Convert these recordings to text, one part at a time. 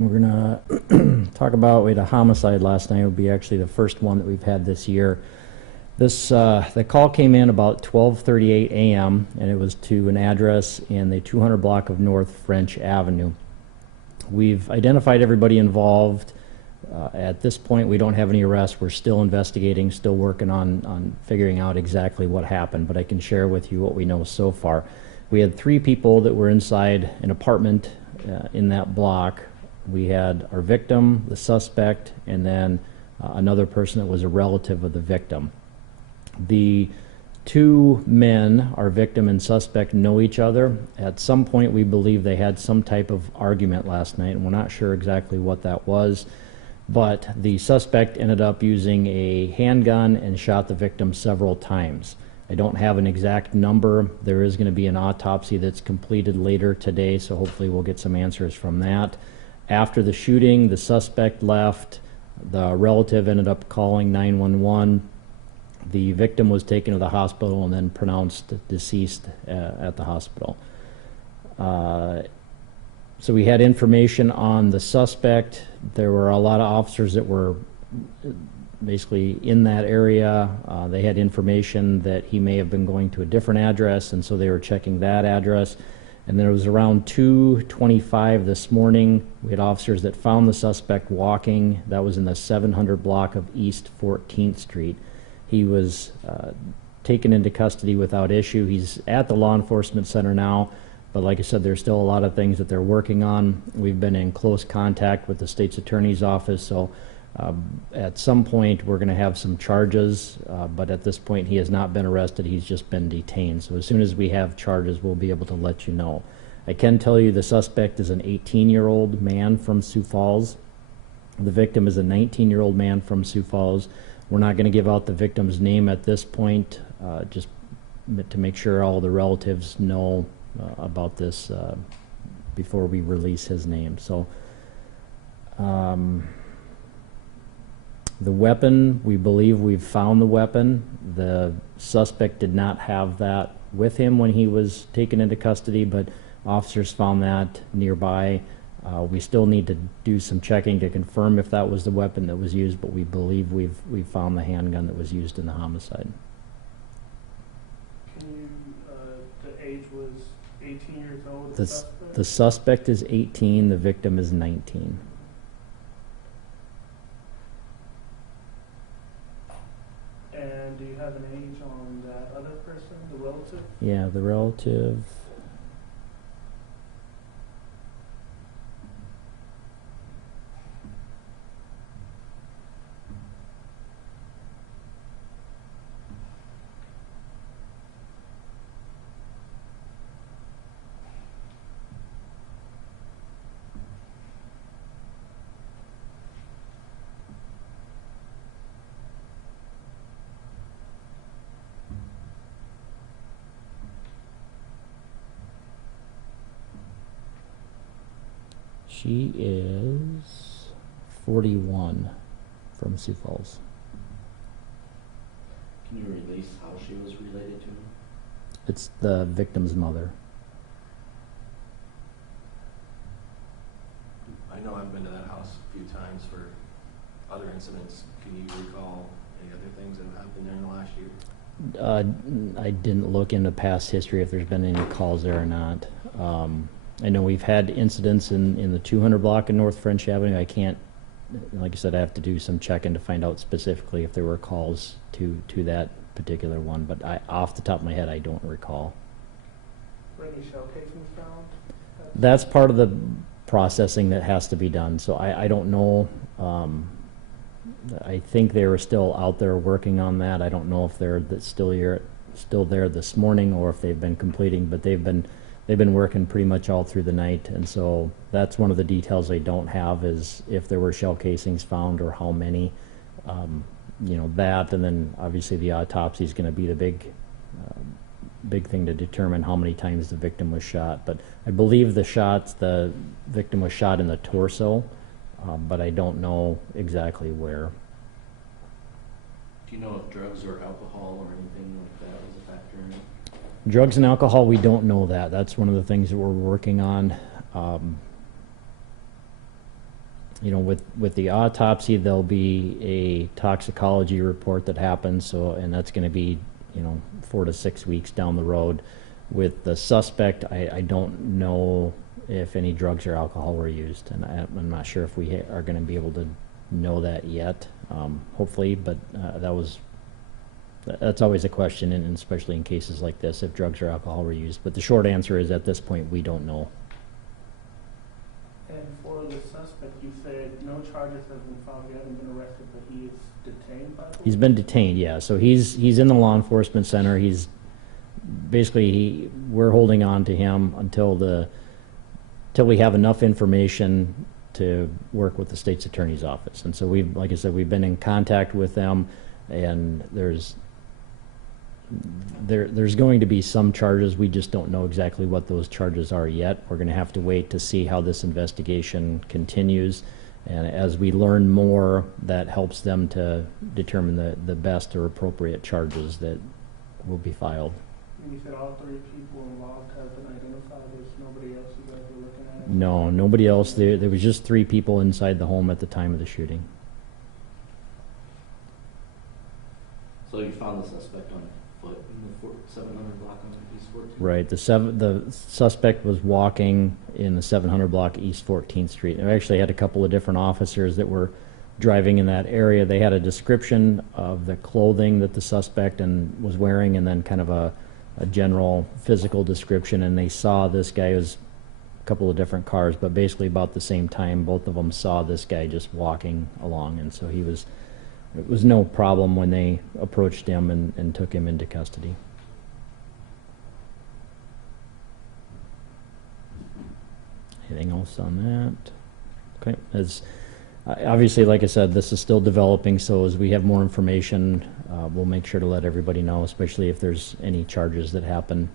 We're gonna talk about, we had a homicide last night. It would be actually the first one that we've had this year. The call came in about 12:38 a.m. and it was to an address in the 200 block of North French Avenue. We've identified everybody involved. At this point, we don't have any arrests. We're still investigating, still working on figuring out exactly what happened, but I can share with you what we know so far. We had 3 people that were inside an apartment in that block. We had our victim, the suspect, and then another person that was a relative of the victim. The 2 men, our victim and suspect, know each other. At some point, we believe they had some type of argument last night, and we're not sure exactly what that was. But the suspect ended up using a handgun and shot the victim several times. I don't have an exact number. There is going to be an autopsy that's completed later today, so hopefully we'll get some answers from that. After the shooting, the suspect left. The relative ended up calling 911. The victim was taken to the hospital and then pronounced deceased at the hospital. So we had information on the suspect. There were a lot of officers that were basically in that area. They had information that he may have been going to a different address, and so they were checking that address. And then it was around 2:25 this morning. We had officers that found the suspect walking. That was in the 700 block of East 14th Street. He was taken into custody without issue. He's at the law enforcement center now, but like I said, there's still a lot of things that they're working on. We've been in close contact with the state's attorney's office, so at some point we're going to have some charges, but at this point he has not been arrested. He's just been detained. So as soon as we have charges, we'll be able to let you know. I can tell you the suspect is an 18-year-old man from Sioux Falls. The victim is a 19-year-old man from Sioux Falls. We're not going to give out the victim's name at this point, just to make sure all the relatives know about this before we release his name. So the weapon, we believe we've found the weapon. The suspect did not have that with him when he was taken into custody, but officers found that nearby. We still need to do some checking to confirm if that was the weapon that was used, but we believe we've found the handgun that was used in the homicide. Can you, the age was 18 years old? The suspect is 18, the victim is 19. And do you have an age on that other person, the relative? Yeah, the relative. She is 41 from Sioux Falls. Can you release how she was related to him? It's the victim's mother. I know I've been to that house a few times for other incidents. Can you recall any other things that have happened during the last year? I didn't look into past history if there's been any calls there or not. I know we've had incidents in the 200 block of North French Avenue. I can't, like I said, I have to do some checking to find out specifically if there were calls to that particular one, but off the top of my head, I don't recall. Were any shell casings found? That's part of the processing that has to be done, so I don't know. I think they were still out there working on that. I don't know if they're still there this morning or if they've been completing, but they've been working pretty much all through the night, and so that's one of the details I don't have, is if there were shell casings found or how many. You know, that, and then obviously the autopsy is going to be the big thing to determine how many times the victim was shot. But I believe the victim was shot in the torso, but I don't know exactly where. Do you know if drugs or alcohol or anything like that was a factor in it? Drugs and alcohol, we don't know that. That's one of the things that we're working on. you know, with the autopsy, there'll be a toxicology report that happens, so, and that's going to be, you know, 4 to 6 weeks down the road. With the suspect, I don't know if any drugs or alcohol were used, and I'm not sure if we are going to be able to know that yet, hopefully, but that's always a question, and especially in cases like this, if drugs or alcohol were used. But the short answer is, at this point, we don't know. And for the suspect, you said no charges have been filed. He hasn't been arrested, but he is detained by police? He's been detained, yeah. So he's in the law enforcement center. He's basically, we're holding on to him until we have enough information to work with the state's attorney's office. And so like I said, we've been in contact with them, and there's going to be some charges. We just don't know exactly what those charges are yet. We're going to have to wait to see how this investigation continues. And as we learn more, that helps them to determine the best or appropriate charges that will be filed. And you said all 3 people involved have been identified. There's nobody else you guys are looking at? No, nobody else. There was just 3 people inside the home at the time of the shooting. So you found the suspect on foot in the 700 block on East 14th? Right. The suspect was walking in the 700 block East 14th Street. I actually had a couple of different officers that were driving in that area. They had a description of the clothing that the suspect was wearing, and then kind of a general physical description, and they saw this guy. Was a couple of different cars, but basically about the same time, both of them saw this guy just walking along, and so it was no problem when they approached him and took him into custody. Anything else on that? Okay. Obviously, like I said, this is still developing, so as we have more information, we'll make sure to let everybody know, especially if there's any charges that happen.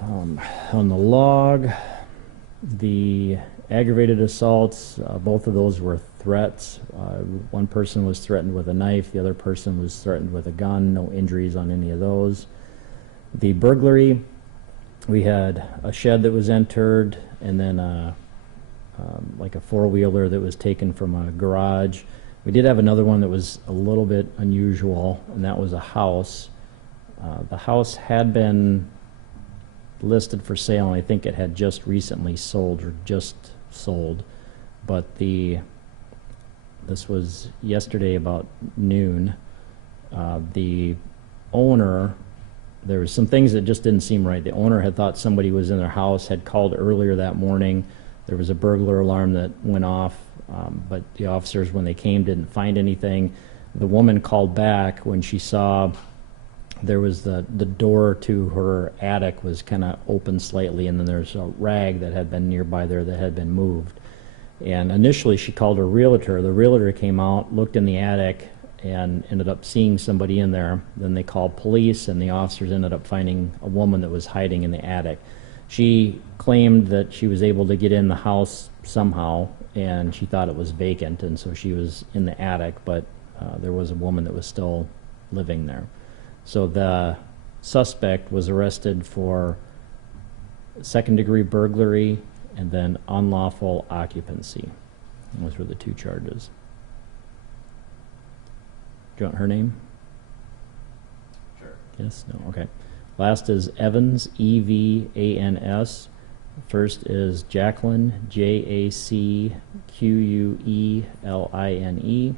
On the log, the aggravated assaults, both of those were threats. One person was threatened with a knife, the other person was threatened with a gun. No injuries on any of those. The burglary, we had a shed that was entered, and then like a 4-wheeler that was taken from a garage. We did have another one that was a little bit unusual, and that was a house. The house had been listed for sale, and I think it had just recently sold, or just sold, but this was yesterday about noon. The owner, there was some things that just didn't seem right. The owner had thought somebody was in their house, had called earlier that morning. There was a burglar alarm that went off, but the officers, when they came, didn't find anything. The woman called back when she saw there was the door to her attic was kind of open slightly, and then there's a rag that had been nearby there that had been moved. And initially she called her realtor. The realtor came out, looked in the attic, and ended up seeing somebody in there. Then they called police, and the officers ended up finding a woman that was hiding in the attic. She claimed that she was able to get in the house somehow, and she thought it was vacant, and so she was in the attic, but there was a woman that was still living there. So the suspect was arrested for second-degree burglary and then unlawful occupancy. Those were the 2 charges. Do you want her name? Sure. Yes? No? Okay. Last is Evans, E-V-A-N-S. First is Jacqueline, J-A-C-Q-U-E-L-I-N-E.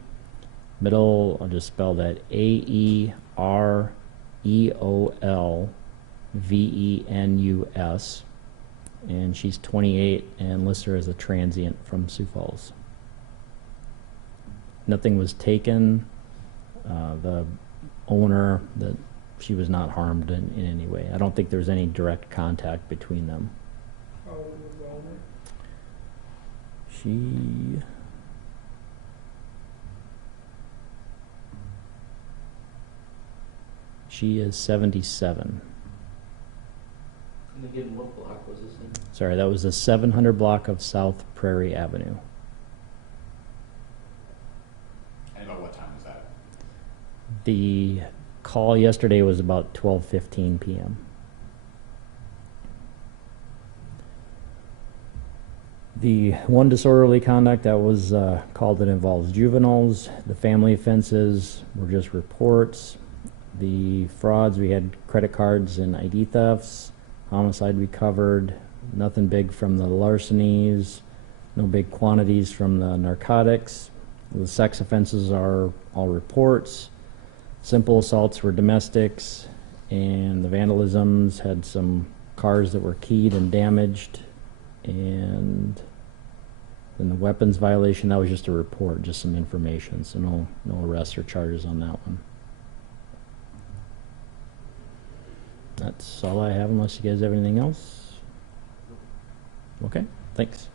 Middle, I'll just spell that, A-E-R-E-O-L-V-E-N-U-S. And she's 28 and lists her as a transient from Sioux Falls. Nothing was taken. The owner, she was not harmed in any way. I don't think there's any direct contact between them. How old was the owner? She is 77. And again, what block was this in? Sorry, that was the 700 block of South Prairie Avenue. And about what time was that? The call yesterday was about 12:15 p.m. The one disorderly conduct that was called that involves juveniles. The family offenses were just reports. The frauds, we had credit cards and ID thefts. Homicide we covered. Nothing big from the larcenies. No big quantities from the narcotics. The sex offenses are all reports. Simple assaults were domestics. And the vandalisms had some cars that were keyed and damaged. And then the weapons violation, that was just a report, just some information, so no arrests or charges on that one. That's all I have unless you guys have anything else. Okay, thanks.